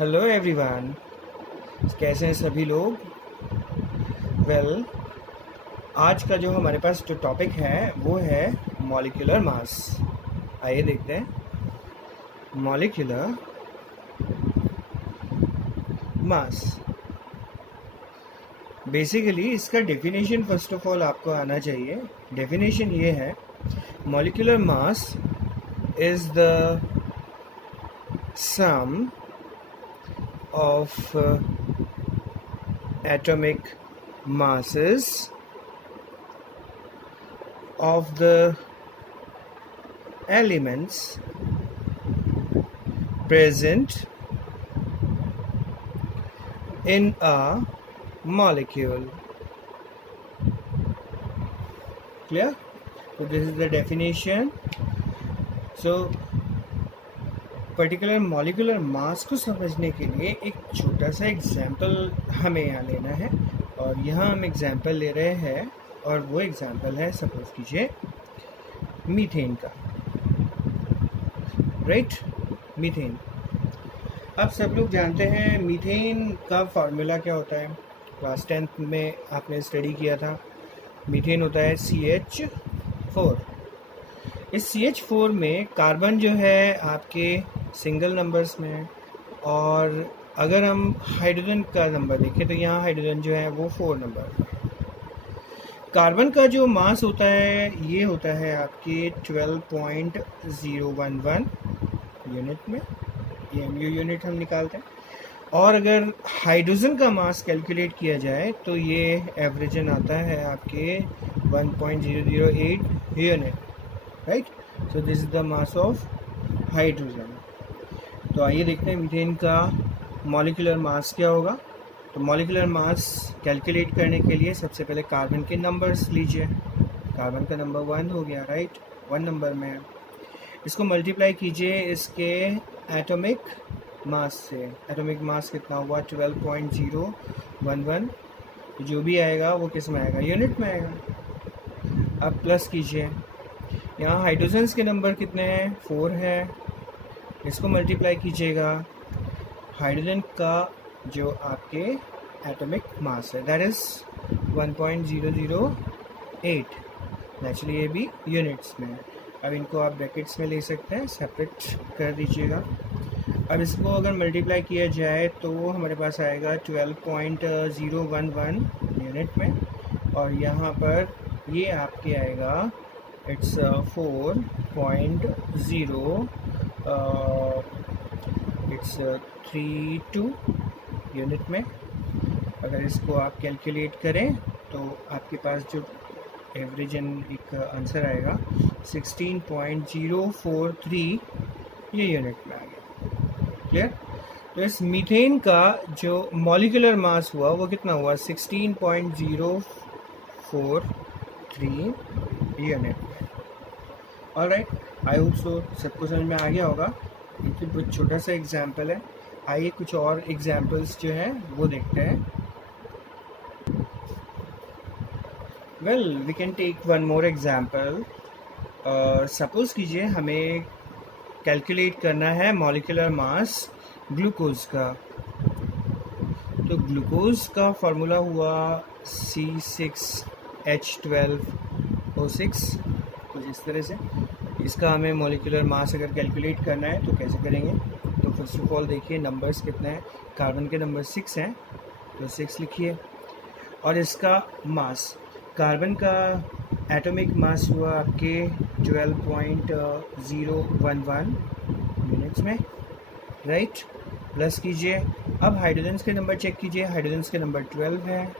Hello everyone, कैसे हैं सभी लोग। वेल, आज का जो हमारे पास जो टॉपिक है वो है मॉलिक्यूलर मास। आइए देखते हैं मॉलिक्यूलर मास। बेसिकली इसका डेफिनेशन फर्स्ट ऑफ ऑल आपको आना चाहिए। डेफिनेशन ये है, molecular mass is the sum of atomic masses of the elements present in a molecule. Clear? So this is the definition. So particular molecular mass को समझने के लिए एक छोटा सा एग्जाम्पल हमें यहाँ लेना है, और यहाँ हम एग्जाम्पल ले रहे हैं, और वो एग्जाम्पल है, सपोज कीजिए, मीथेन का। Right, methane. अब सब लोग जानते हैं मीथेन का फार्मूला क्या होता है। क्लास 10th में आपने स्टडी किया था। मीथेन होता है CH4। इस CH4 में कार्बन जो है आपके सिंगल नंबर्स में है, और अगर हम हाइड्रोजन का नंबर देखें तो यहाँ हाइड्रोजन जो है वो 4 नंबर। कार्बन का जो मास होता है ये होता है आपके 12.011 यूनिट में, ये MU यूनिट हम निकालते हैं। और अगर हाइड्रोजन का मास कैलकुलेट किया जाए तो ये एवरेजन आता है आपके 1.008 unit. Right, so this is the mass of hydrogen. तो आइए देखते हैं मीथेन का मॉलिक्यूलर मास क्या होगा। तो मॉलिक्यूलर मास कैलकुलेट करने के लिए सबसे पहले कार्बन के नंबर्स लीजिए। कार्बन का नंबर 1 हो गया, राइट, 1 नंबर में है। इसको मल्टीप्लाई कीजिए इसके एटॉमिक मास से। एटॉमिक मास कितना हुआ, 12.011। जो भी आएगा वो किस में आएगा, यूनिट में आएगा। अब प्लस कीजिए, यहाँ हाइड्रोजन्स के नंबर कितने हैं, 4 है। इसको मल्टीप्लाई कीजिएगा हाइड्रोजन का जो आपके एटॉमिक मास है, दैट इज़ 1.008। नेचुरली ये भी यूनिट्स में है। अब इनको आप ब्रैकेट्स में ले सकते हैं, सेपरेट कर दीजिएगा। अब इसको अगर मल्टीप्लाई किया जाए तो हमारे पास आएगा 12.011 यूनिट में, और यहाँ पर ये आपके आएगा इट्स 4.0 इट्स 32 यूनिट में। अगर इसको आप कैलकुलेट करें तो आपके पास जो एवरेजन एक आंसर आएगा 16.043 ये यूनिट में आ गया। क्लियर? तो इस मीथेन का जो मॉलिक्यूलर मास हुआ वो कितना हुआ, 16.043 unit. Alright, I hope so सबको समझ में आ गया होगा। ये बहुत छोटा सा एग्जाम्पल है। आइए कुछ और एग्जाम्पल्स जो हैं वो देखते हैं। Well, we can take one more example. Suppose कीजिए हमें कैलकुलेट करना है मॉलिक्यूलर मास ग्लूकोज का। तो ग्लूकोज का फार्मूला हुआ C6H12O6, कुछ इस तरह से। इसका हमें मॉलिक्यूलर मास अगर कैलकुलेट करना है तो कैसे करेंगे। तो फर्स्ट ऑफ ऑल देखिए नंबर्स कितने हैं। कार्बन के नंबर 6 हैं तो 6 लिखिए, और इसका मास, कार्बन का एटॉमिक मास हुआ आपके 12.011 यूनिट्स में, राइट। प्लस कीजिए, अब हाइड्रोजन्स के नंबर चेक कीजिए। हाइड्रोजन्स के नंबर 12 है,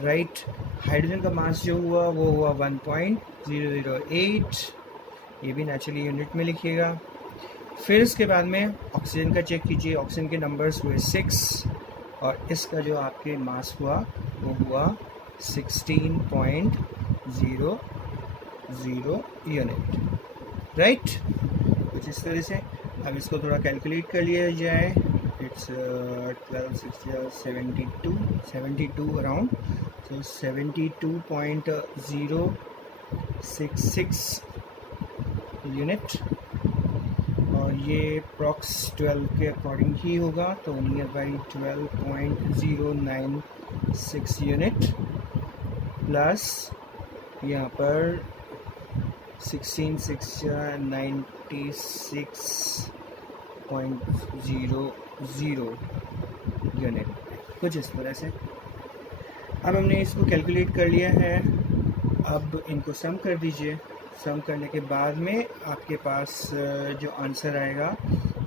राइट। हाइड्रोजन का मास जो हुआ वो हुआ 1.008, ये भी नेचुरली यूनिट में लिखिएगा। फिर इसके बाद में ऑक्सीजन का चेक कीजिए। ऑक्सीजन के नंबर्स हुए 6, और इसका जो आपके मास हुआ वो हुआ 16.00 यूनिट, राइट। कुछ इस तरह से। अब इसको थोड़ा कैलकुलेट कर लिया जाए। It's 12, 60, 72 around, so 72.066 unit. और ये प्रॉक्स 12 के अकॉर्डिंग ही होगा, तो नियर बाई 12.096 यूनिट प्लस यहाँ पर 16,696.00 यूनिट, कुछ इस तरह से। अब हमने इसको कैलकुलेट कर लिया है, अब इनको सम कर दीजिए। सम करने के बाद में आपके पास जो आंसर आएगा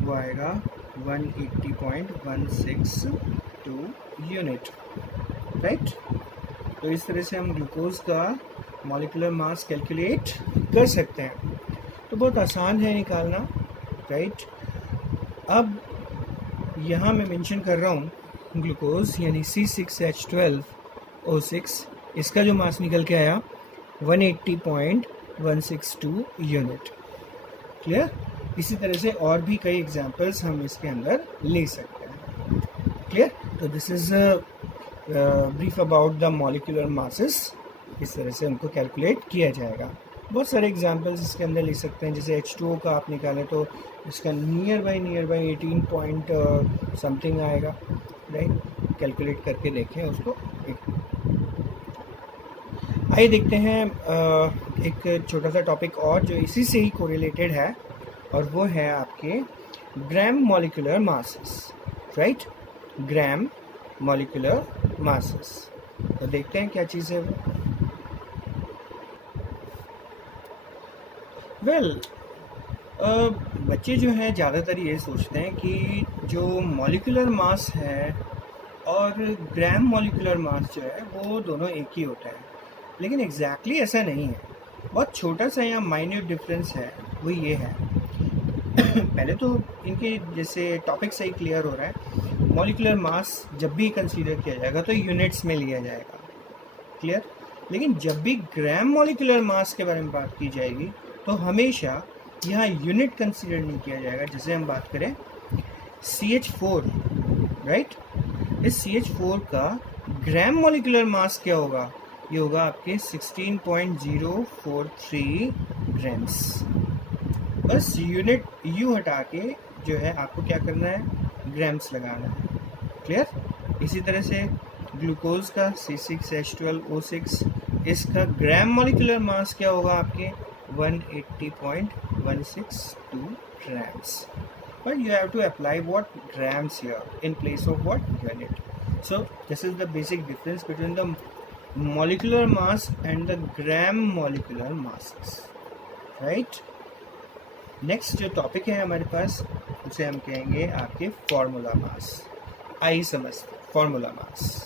वो आएगा 180.162 यूनिट, राइट। तो इस तरह से हम ग्लूकोज का मॉलिक्यूलर मास कैलकुलेट कर सकते हैं। तो बहुत आसान है निकालना, राइट। अब यहाँ मैं मेंशन कर रहा हूँ ग्लूकोज यानी C6H12O6, इसका जो मास निकल के आया 180.162 यूनिट। क्लियर। इसी तरह से और भी कई एग्जांपल्स हम इसके अंदर ले सकते हैं। क्लियर। तो this is brief about the molecular masses. इस तरह से उनको कैलकुलेट किया जाएगा। बहुत सारे एग्जांपल्स इसके अंदर ले सकते हैं। जैसे H2O का आप निकालें तो इसका नियर बाई 18 पॉइंट समथिंग आएगा, राइट। कैलकुलेट करके देखें उसको। आइए देखते हैं एक छोटा सा टॉपिक और जो इसी से ही कोरिलेटेड है, और वो है आपके gram molecular masses, right. Gram molecular masses. तो देखते हैं क्या चीज़ है वो। बच्चे जो हैं ज़्यादातर ये सोचते हैं कि जो मॉलिक्यूलर मास है और ग्राम मॉलिक्यूलर मास जो है वो दोनों एक ही होता है, लेकिन एग्जैक्टली ऐसा नहीं है। बहुत छोटा सा यहाँ माइन्यूट डिफरेंस है, वो ये है। पहले तो इनके जैसे टॉपिक सही क्लियर हो रहा है। मॉलिक्यूलर मास जब भी कंसीडर किया जाएगा तो यूनिट्स में लिया जाएगा, क्लियर। लेकिन जब भी ग्राम मॉलिक्यूलर मास के बारे में बात की जाएगी तो हमेशा यहाँ यूनिट कंसीडर नहीं किया जाएगा। जैसे हम बात करें CH4, राइट। इस CH4 का ग्राम मॉलिक्यूलर मास क्या होगा? ये होगा आपके 16.043 ग्राम्स। बस यूनिट यू हटा के जो है आपको क्या करना है, ग्राम्स लगाना है, क्लियर। इसी तरह से ग्लूकोज का C6H12O6, इसका ग्राम मॉलिक्यूलर मास क्या होगा आपके 180.162 grams. But you have to apply what grams here in place of what unit. So this is the basic difference between the molecular mass and the gram molecular masses, right? Next जो topic है हमारे पास उसे हम कहेंगे आपके formula mass. आई समझते formula mass.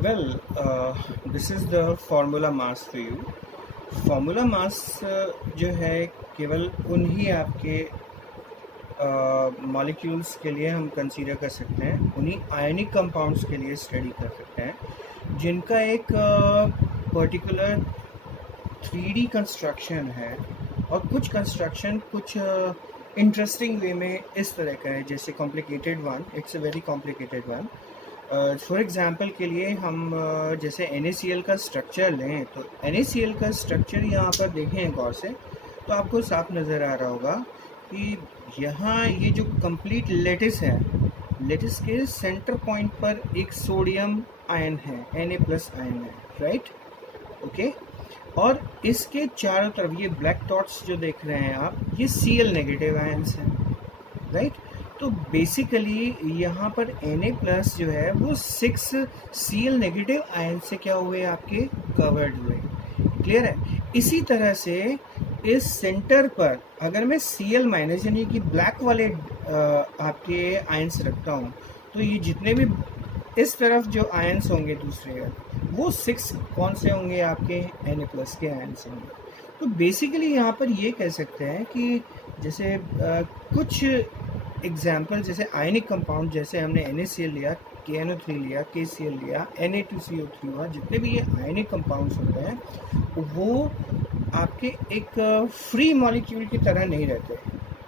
Well, this is the formula mass for you. Formula mass जो है केवल उन्हीं आपके मॉलिक्यूल्स के लिए हम कंसीडर कर सकते हैं, उन्हीं आयनिक कंपाउंड्स के लिए स्टडी कर सकते हैं जिनका एक पर्टिकुलर 3D कंस्ट्रक्शन है, और कुछ कंस्ट्रक्शन कुछ इंटरेस्टिंग वे में इस तरह का है, जैसे complicated one, it's a very complicated one. For example के लिए हम जैसे NaCl का स्ट्रक्चर लें, तो NaCl का स्ट्रक्चर यहाँ पर देखें गौर से तो आपको साफ नज़र आ रहा होगा कि यहाँ ये जो कंप्लीट लेटिस है, लेटिस के सेंटर पॉइंट पर एक सोडियम आयन है, Na+ आयन है, राइट, ओके। और इसके चारों तरफ ये ब्लैक डॉट्स जो देख रहे हैं आप, ये Cl नेगेटिव आयन्स हैं, राइट। तो बेसिकली यहाँ पर Na+ जो है वो 6 Cl नेगेटिव आयन से क्या हुए, आपके कवर्ड हुए, क्लियर है। इसी तरह से इस सेंटर पर अगर मैं Cl- यानी कि ब्लैक वाले आपके आयन्स रखता हूँ, तो ये जितने भी इस तरफ जो आयन्स होंगे दूसरे, वो 6 कौन से होंगे, आपके Na+ के आयन्स होंगे। तो बेसिकली यहाँ पर ये कह सकते हैं कि जैसे कुछ एग्जाम्पल, जैसे आयनिक कंपाउंड, जैसे हमने NaCl लिया, KNO3 लिया, KCl लिया, Na2CO3 हुआ, जितने भी ये आयनिक कंपाउंड्स होते हैं वो आपके एक फ्री मॉलिक्यूल की तरह नहीं रहते,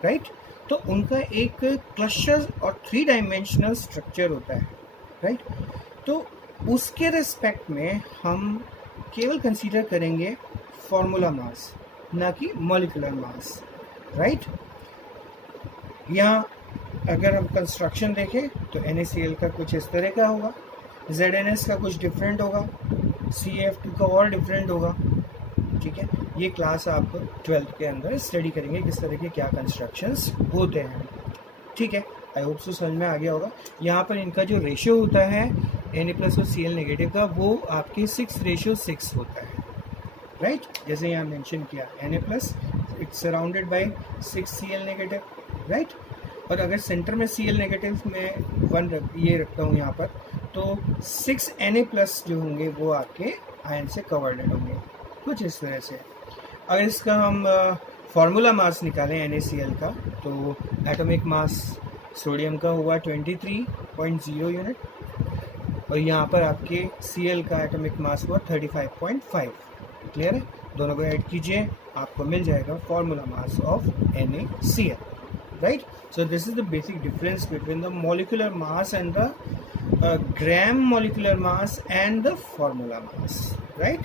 राइट। तो उनका एक क्लस्टर और 3 डायमेंशनल स्ट्रक्चर होता है, राइट। तो उसके रिस्पेक्ट में हम केवल कंसीडर करेंगे फॉर्मूला मास, ना कि मॉलिक्यूलर मास, राइट। यहाँ अगर हम कंस्ट्रक्शन देखें तो NaCl का कुछ इस तरह का होगा, ZnS का कुछ डिफरेंट होगा, CF2 का और डिफरेंट होगा, ठीक है। ये क्लास आप 12th के अंदर स्टडी करेंगे किस तरह के क्या कंस्ट्रक्शंस होते हैं, ठीक है। आई होप सो समझ में आ गया होगा। यहाँ पर इनका जो रेशियो होता है Na+ और Cl नेगेटिव का, वो आपके 6:6 होता है, राइट। जैसे यहाँ मेंशन किया Na+ it's surrounded by 6 Cl negative, right. और अगर सेंटर में Cl नेगेटिव में 1 ये रखता हूँ यहाँ पर, तो 6 Na+ जो होंगे वो आपके आयन से कवर्ड होंगे, कुछ इस तरह से। अगर इसका हम फार्मूला मास निकालें NaCl का, तो एटॉमिक मास सोडियम का हुआ 23.0 यूनिट, और यहाँ पर आपके Cl का एटॉमिक मास हुआ 35.5। क्लियर है? दोनों को ऐड कीजिए, आपको मिल जाएगा formula mass of NaCl, right. So this is the basic difference between the molecular mass and the gram molecular mass and the formula mass, right?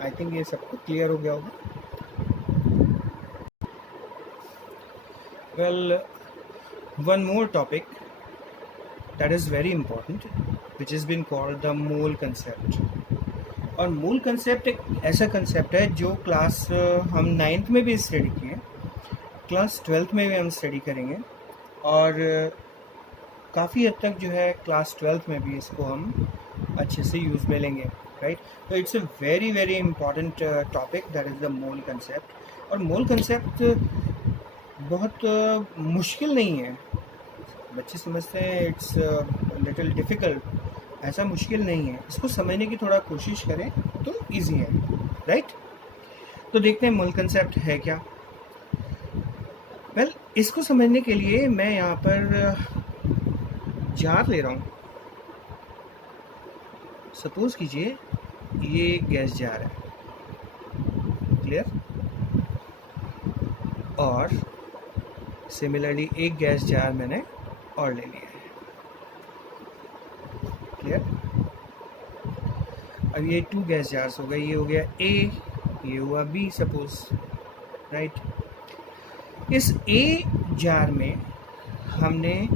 I think ये सबको clear हो गया होगा। Well, one more topic that is very important, which has been called the mole concept. और मोल concept एक ऐसा concept है जो क्लास हम 9th में भी स्टडी किए, क्लास 12th में भी हम स्टडी करेंगे, और काफ़ी हद तक जो है क्लास 12th में भी इसको हम अच्छे से यूज़ में लेंगे, राइट। तो it's a very very important topic, that is the mole concept. और मोल कंसेप्ट बहुत मुश्किल नहीं है, बच्चे समझते हैं इट्स लिटिल डिफ़िकल्ट, ऐसा मुश्किल नहीं है। इसको समझने की थोड़ा कोशिश करें तो ईजी है, राइट। तो देखते हैं मोल कंसेप्ट है क्या। वेल, इसको समझने के लिए मैं यहाँ पर जार ले रहा हूँ। सपोज कीजिए ये गैस जार है, क्लियर। और सिमिलरली एक गैस जार मैंने और ले लिया है, क्लियर। अब ये 2 गैस जार्स हो गए, ये हो गया A, ये हुआ B सपोज, राइट। इस A जार में हमने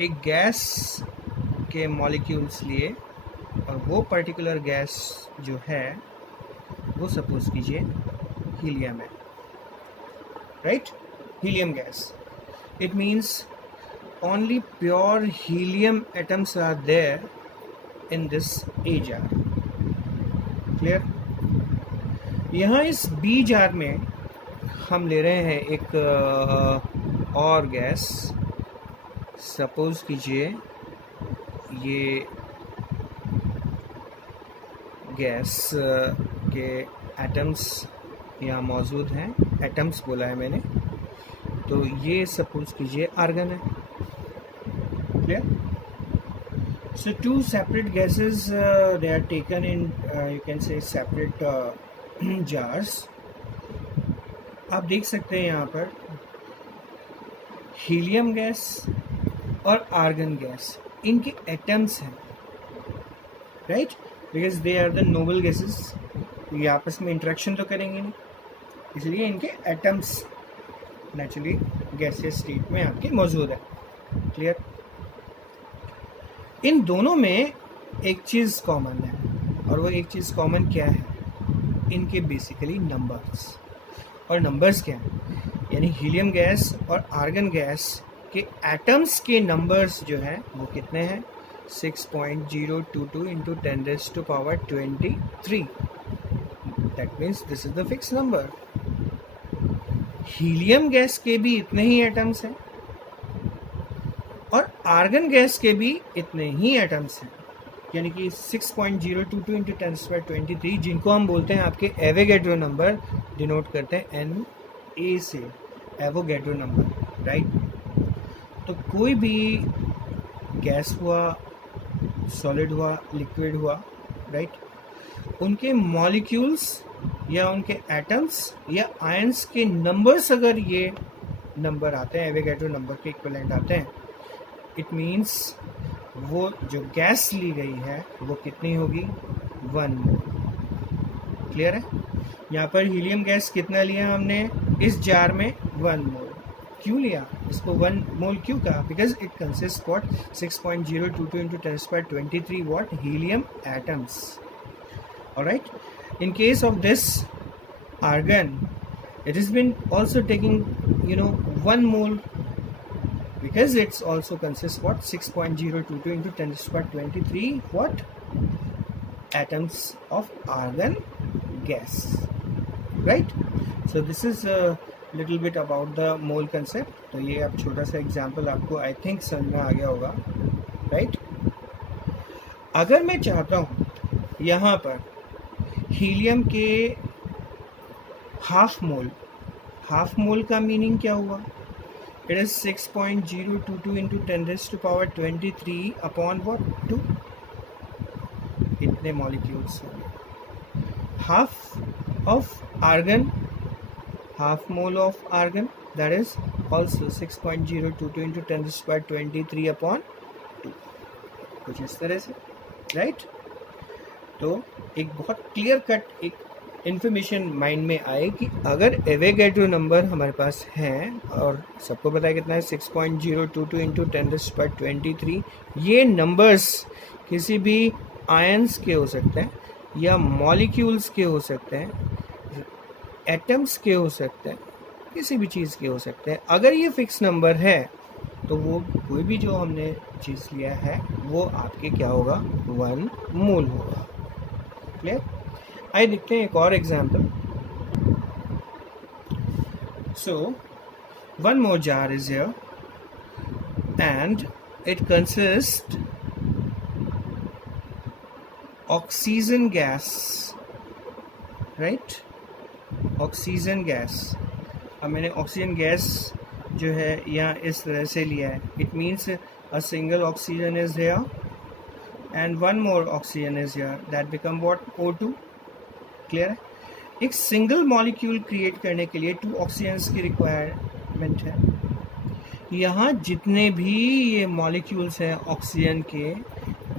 एक गैस के मॉलिक्यूल्स लिए, और वो पर्टिकुलर गैस जो है वो सपोज कीजिए हीलियम है, right. Helium gas, it means only pure helium atoms are there in this A jar, clear। यहाँ इस B जार में हम ले रहे हैं एक और गैस, सपोज कीजिए ये गैस के एटम्स यहाँ मौजूद हैं, एटम्स बोला है मैंने, तो ये सपोज कीजिए आर्गन है, clear। So 2 separate gases, they are taken in you can say separate jars। आप देख सकते हैं यहाँ पर हीलियम गैस और आर्गन गैस, इनके एटम्स हैं, right, because they are the noble gases. ये आपस में इंटरेक्शन तो करेंगे नहीं, इसलिए इनके एटम्स नेचुरली गैसियस स्टेट में आपके मौजूद है, क्लियर। इन दोनों में एक चीज़ कॉमन है, और वो एक चीज़ कॉमन क्या है, इनके बेसिकली नंबर्स। और नंबर्स क्या हैं, यानी हीलियम गैस और आर्गन गैस के एटम्स के नंबर्स जो हैं वो कितने हैं, 6.022 into 10⁻23। That means this is the fix number. Helium gas के भी इतने ही एटम्स हैं, और आर्गन गैस के भी इतने ही एटम्स हैं, यानी कि 6.022 इंटू 10⁻23, जिनको हम बोलते हैं आपके एवोगैड्रो नंबर, डिनोट करते हैं Na से, एवोगैड्रो नंबर, राइट। तो कोई भी गैस हुआ, सॉलिड हुआ, लिक्विड हुआ, राइट, उनके मॉलिक्यूल्स या उनके एटम्स या आयंस के नंबर्स, अगर ये नंबर आते हैं, एवोगैड्रो नंबर के इक्विवेलेंट आते हैं, इट मीन्स वो जो गैस ली गई है वो कितनी होगी, 1 मोल, क्लियर है। यहाँ पर हीलियम गैस कितना लिया हमने इस जार में 1 मोल। क्यों लिया इसको 1 मोल क्यों कहा? Because it consist what 6.022 into 10⁻23 what helium atoms. Alright, in case of this argon it has been also taking 1 mole because it's also consists what 6.022 into 10⁻23 what atoms of argon gas, right? So this is a little bit about the mole concept. तो ये अब छोटा सा example आपको I think समझ में आ गया होगा, राइट? अगर मैं चाहता हूँ यहाँ पर हीलियम के हाफ मोल का मीनिंग क्या हुआ? It is 6.022 into 10⁻23 upon what 2, इतने मॉलिक्यूल्स हो गए। Half of argon, half mole of argon, that is also 6.022 into 10⁻23 upon 2, कुछ इस तरह से, राइट? तो एक बहुत क्लियर कट एक इन्फॉर्मेशन माइंड में आए कि अगर एवोगैड्रो नंबर हमारे पास हैं और सबको पता है कितना है 6.022 into 10⁻23, ये नंबर्स किसी भी आयंस के हो सकते हैं या मॉलिक्यूल्स के हो सकते हैं, एटम्स के हो सकते हैं, किसी भी चीज़ के हो सकते हैं। अगर ये फिक्स नंबर है तो वो कोई भी जो हमने चीज़ लिया है वो आपके क्या होगा 1 मोल होगा। क्लियर? आइए देखते हैं एक और example. So 1 more jar is here and it consists oxygen gas, right? Oxygen gas. अब मैंने ऑक्सीजन गैस जो है यहाँ इस तरह से लिया है, it means a single oxygen is here and 1 more oxygen is here, that become what O2। Clear है? एक सिंगल मॉलिक्यूल क्रिएट करने के लिए 2 ऑक्सीजन्स की रिक्वायरमेंट है। यहाँ जितने भी ये मॉलिक्यूल्स हैं ऑक्सीजन के,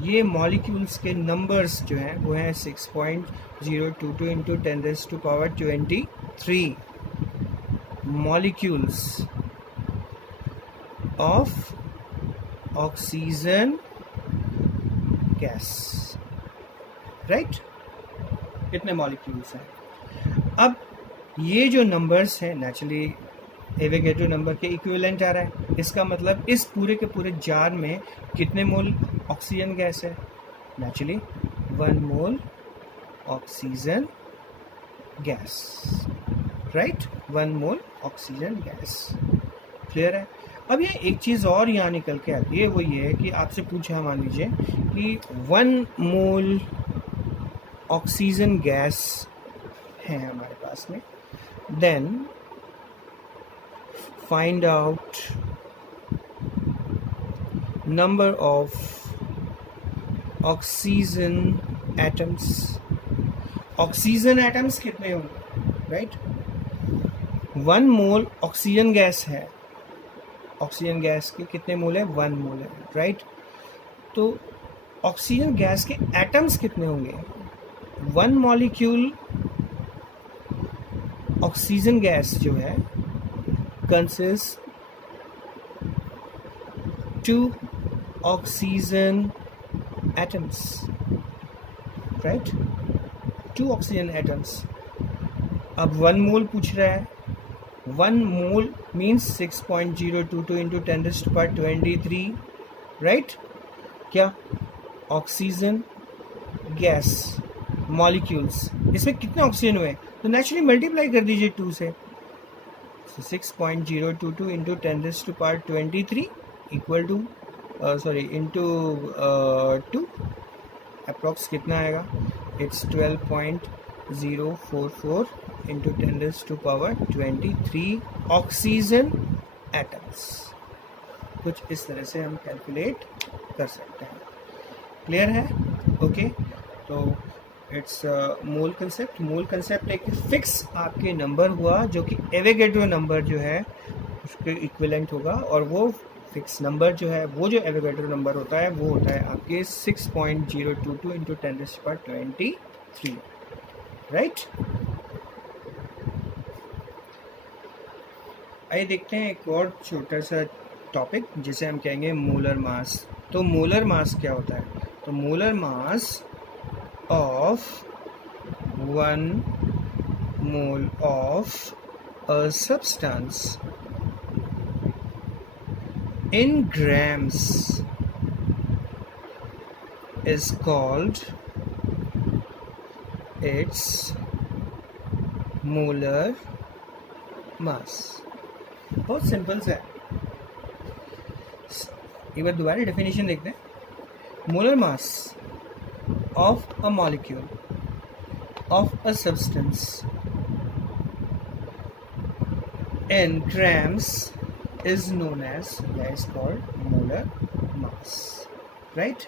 ये मॉलिक्यूल्स के नंबर्स जो हैं वो हैं 6.022 into 10⁻23 molecules of oxygen gas, right? कितने मॉलिक्यूल्स हैं? अब ये जो नंबर्स हैं नेचुरली एवोगैड्रो नंबर के इक्विवेलेंट आ रहा है। इसका मतलब इस पूरे के पूरे जार में कितने मोल ऑक्सीजन गैस है? Naturally 1 mole oxygen gas, right? 1 mole oxygen gas. Clear है? अब ये एक चीज़ और यहाँ निकल के आती है, वो ये है कि आपसे पूछा मान लीजिए कि 1 मोल ऑक्सीजन गैस है हमारे पास में, then find out number of oxygen atoms. Oxygen atoms कितने होंगे, राइट? 1 मोल ऑक्सीजन गैस है, ऑक्सीजन गैस के कितने मोल है? 1 मोल है, राइट? तो ऑक्सीजन गैस के एटम्स कितने होंगे? 1 मॉलिक्यूल ऑक्सीजन गैस जो है consists 2 oxygen atoms, right? 2 oxygen atoms. अब 1 मोल पूछ रहा है, 1 मोल मीन्स 6.022 into 10⁻23, राइट? क्या? ऑक्सीजन गैस मॉलिक्यूल्स, इसमें कितने ऑक्सीजन हुए? तो नेचुरली मल्टीप्लाई कर दीजिए 2 से। 6.022 into 10⁻23 equal to into 2, approx कितना आएगा? It's 12.044 into 10⁻23 oxygen atoms. कुछ इस तरह से हम कैलकुलेट कर सकते हैं। क्लियर है? ओके, तो it's mole concept. Mole concept एक फिक्स आपके नंबर हुआ जो कि एवोगैड्रो नंबर जो है उसके इक्विवेलेंट होगा, और वो फिक्स नंबर जो है, वो जो एवोगैड्रो नंबर होता है वो होता है आपके 6.022 into 10⁻23, राइट? आइए देखते हैं एक और छोटा सा टॉपिक जिसे हम कहेंगे मोलर मास। तो मोलर मास क्या होता है? तो molar mass of 1 mole of a substance in grams is called its molar mass। बहुत सिंपल सा है, एक बार दोबारा डेफिनेशन देखते हैं। Molar mass of a molecule of a substance in grams is known as, that is called molar mass, right?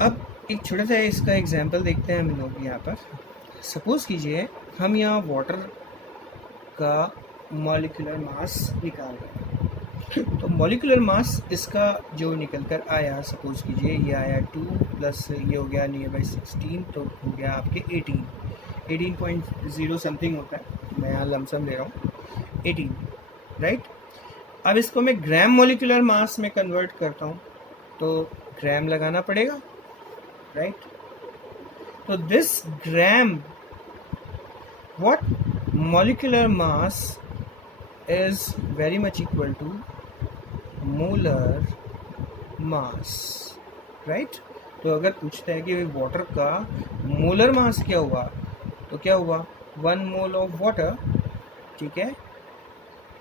अब एक छोटा सा इसका एग्जांपल देखते हैं हम लोग यहाँ पर। सपोज कीजिए हम यहाँ वाटर का मॉलिक्यूलर मास निकाल रहे हैं, तो मॉलिक्यूलर मास इसका जो निकल कर आया, सपोज कीजिए ये आया 2 प्लस ये हो गया नियर बाई 16, तो हो गया आपके 18.0 समथिंग होता है, मैं यहाँ लमसम ले रहा हूँ 18, राइट। अब इसको मैं ग्राम मॉलिक्यूलर मास में कन्वर्ट करता हूँ तो ग्राम लगाना पड़ेगा, राइट। तो this gram what molecular mass is very much equal to molar mass, right? तो अगर पूछता है कि वाटर का मोलर मास क्या हुआ, तो क्या हुआ 1 मोल ऑफ वाटर, ठीक है,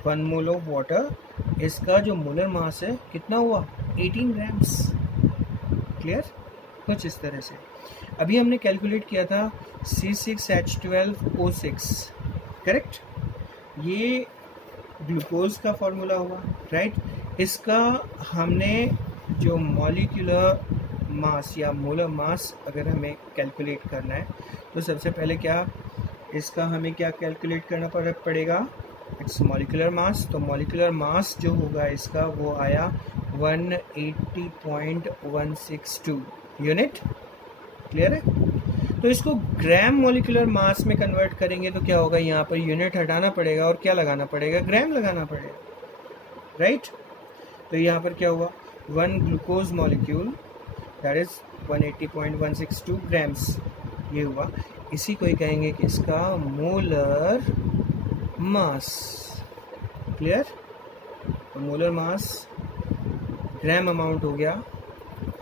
1 मोल ऑफ वाटर, इसका जो मोलर मास है कितना हुआ 18 ग्राम्स। क्लियर? कुछ इस तरह से। अभी हमने कैलकुलेट किया था C6H12O6, करेक्ट। ये ग्लूकोज का फॉर्मूला हुआ, राइट। इसका हमने जो मॉलिक्यूलर मास या मोलर मास अगर हमें कैलकुलेट करना है तो सबसे पहले क्या इसका हमें क्या कैलकुलेट करना पड़ेगा, इट्स मॉलिक्यूलर मास। तो मॉलिक्यूलर मास जो होगा इसका वो आया 180.162 यूनिट। क्लियर है? तो इसको ग्राम मॉलिक्यूलर मास में कन्वर्ट करेंगे तो क्या होगा, यहाँ पर यूनिट हटाना पड़ेगा और क्या लगाना पड़ेगा, ग्राम लगाना पड़ेगा, राइट। तो यहाँ पर क्या हुआ 1 glucose molecule that is 180.162 grams, ये हुआ। इसी को ही कहेंगे कि इसका मोलर मास। क्लियर? तो मोलर मास ग्राम अमाउंट हो गया,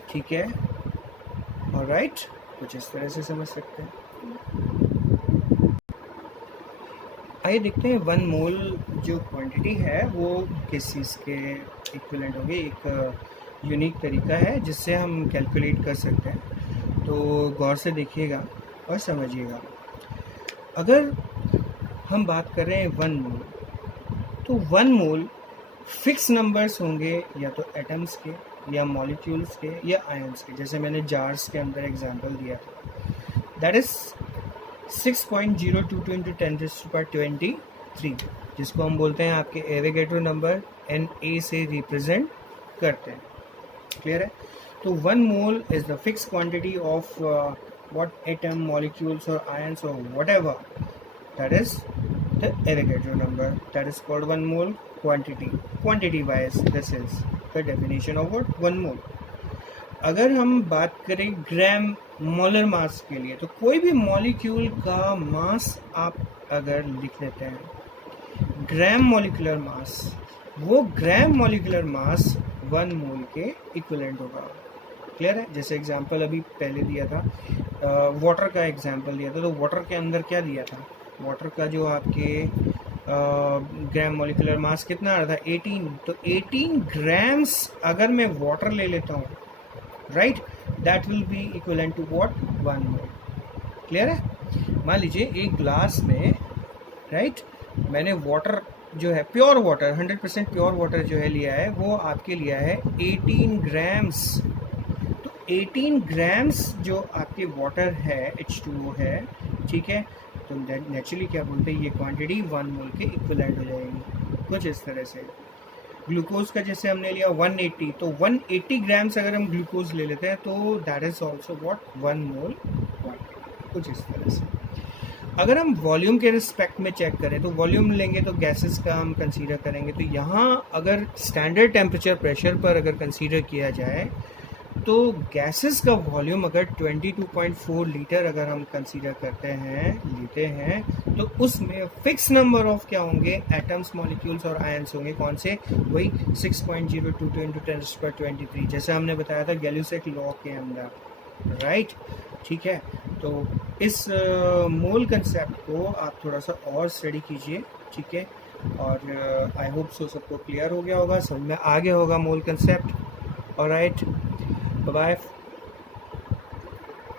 ठीक है, ऑलराइट। कुछ इस तरह से समझ सकते हैं। आइए देखते हैं 1 मोल जो क्वांटिटी है वो किस चीज़ के इक्विवेलेंट होगी। एक यूनिक तरीका है जिससे हम कैलकुलेट कर सकते हैं, तो गौर से देखिएगा और समझिएगा। अगर हम बात कर रहे हैं 1 मोल, तो 1 मोल फिक्स नंबर्स होंगे या तो एटम्स के या मॉलिक्यूल्स के या आयंस के, जैसे मैंने जार्स के अंदर एग्जांपल दिया था, दैट इज 6.022 × 10⁻23, जिसको हम बोलते हैं आपके एवोगैड्रो नंबर Na से रिप्रेजेंट करते हैं। क्लियर है? तो 1 mole is the fix quantity of what atom, molecules or ions or whatever, that is the Avogadro number, that is called 1 mole quantity wise this is the definition of what 1 mole। अगर हम बात करें ग्राम molar mass के लिए, तो कोई भी molecule का मास आप अगर लिख लेते हैं ग्राम मॉलिक्यूलर मास, वो ग्राम मॉलिक्यूलर मास 1 मोल के इक्विवेलेंट होगा। क्लियर है? जैसे एग्जांपल अभी पहले दिया था, वाटर का एग्जांपल दिया था, तो वाटर के अंदर क्या दिया था, वाटर का जो आपके ग्राम मॉलिक्यूलर मास कितना आ रहा था 18, तो 18 ग्राम्स अगर मैं वाटर ले लेता हूँ, right, that will be equivalent to what 1 mole. Clear है? मान लीजिए एक ग्लास में, राइट, मैंने वाटर जो है प्योर वाटर 100% प्योर वाटर जो है लिया है, वो आपके लिया है 18 ग्राम्स। 18 ग्राम्स जो आपके वाटर है H2O है, ठीक है, तो नेचुरली क्या बोलते हैं, ये क्वांटिटी 1 मोल के इक्विवेलेंट हो जाएगी। कुछ इस तरह से ग्लूकोज का जैसे हमने लिया 180, तो 180 ग्राम्स अगर हम ग्लूकोज ले लेते हैं तो that is also what 1 mole quantity. कुछ इस तरह से। अगर हम वॉल्यूम के रिस्पेक्ट में चेक करें तो वॉल्यूम लेंगे तो गैसेस का हम कंसीडर करेंगे, तो यहाँ अगर स्टैंडर्ड टेम्परेचर प्रेशर पर अगर कंसीडर किया जाए तो गैसेस का वॉल्यूम अगर 22.4 लीटर अगर हम कंसीडर करते हैं लेते हैं तो उसमें फिक्स नंबर ऑफ क्या होंगे, एटम्स, मॉलिक्यूल्स और आयंस होंगे। कौन से? वही 6.022 इंटू 10⁻23, जैसे हमने बताया था गैल्यूसेक लॉ के अंदर, राइट। ठीक है, तो इस मोल कंसेप्ट को आप थोड़ा सा और स्टडी कीजिए, ठीक है, और आई होप सो सबको क्लियर हो गया होगा, समझ में आ गया होगा mole concept. Alright, bye bye.